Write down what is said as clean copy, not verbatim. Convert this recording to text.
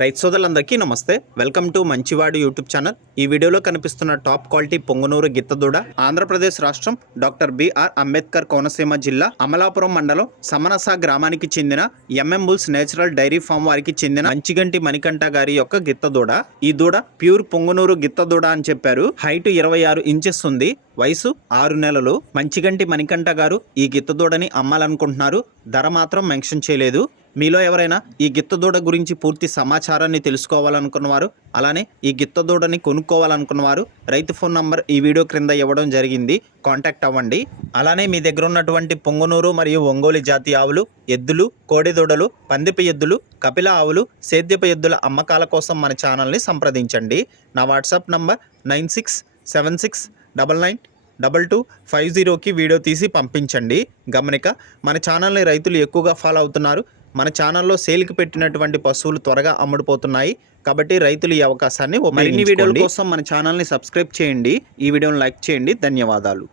రైతు సోదరులందరికీ నమస్తే. వెల్కమ్ టు మంచివాడు యూట్యూబ్ ఛానల్. ఈ వీడియోలో కనిపిస్తున్న టాప్ క్వాలిటీ పొంగనూరు గిత్తదూడ ఆంధ్రప్రదేశ్ రాష్ట్రం డాక్టర్ బిఆర్ అంబేద్కర్ కోనసీమ జిల్లా అమలాపురం మండలం సమనస గ్రామానికి చెందిన MM bulls natural dairy farm వారికి చెందిన మంచిగంటి మణికంఠ గారి యొక్క గిత్తదూడ. ఈ దూడ ప్యూర్ పొంగనూరు గిత్తదూడ అని చెప్పారు. హైట్ 26 ఇంచెస్ ఉంది. వయసు 6 నెలలు. మంచిగంటి మణికంఠ గారు ఈ గిత్తదూడని అమ్మాలనుకుంటున్నారు. ధర మాత్రం మెన్షన్ చేయలేదు. మీలో ఎవరైనా ఈ గిత్తదూడ గురించి పూర్తి సమాచారాన్ని తెలుసుకోవాలనుకున్నవారు, అలానే ఈ గిత్తదూడని కొనుక్కోవాలనుకున్నవారు రైతు ఫోన్ నంబర్ ఈ వీడియో క్రింద ఇవ్వడం జరిగింది. కాంటాక్ట్ అవ్వండి. అలానే మీ దగ్గర ఉన్నటువంటి పొంగనూరు మరియు ఒంగోలు జాతి ఆవులు, ఎద్దులు, కోడెదూడలు, పందిప ఎద్దులు, కపిల ఆవులు, సేద్యప ఎద్దుల అమ్మకాల కోసం మన ఛానల్ని సంప్రదించండి. నా వాట్సాప్ నంబర్ 9676992250కి వీడియో తీసి పంపించండి. గమనిక, మన ఛానల్ని రైతులు ఎక్కువగా ఫాలో అవుతున్నారు. మన ఛానల్లో సేల్కి పెట్టినటువంటి పశువులు త్వరగా అమ్ముడుపోతున్నాయి. కాబట్టి రైతులు ఈ అవకాశాన్ని మరిన్ని వీడియోల కోసం మన ఛానల్ని సబ్స్క్రైబ్ చేయండి. ఈ వీడియోని లైక్ చేయండి. ధన్యవాదాలు.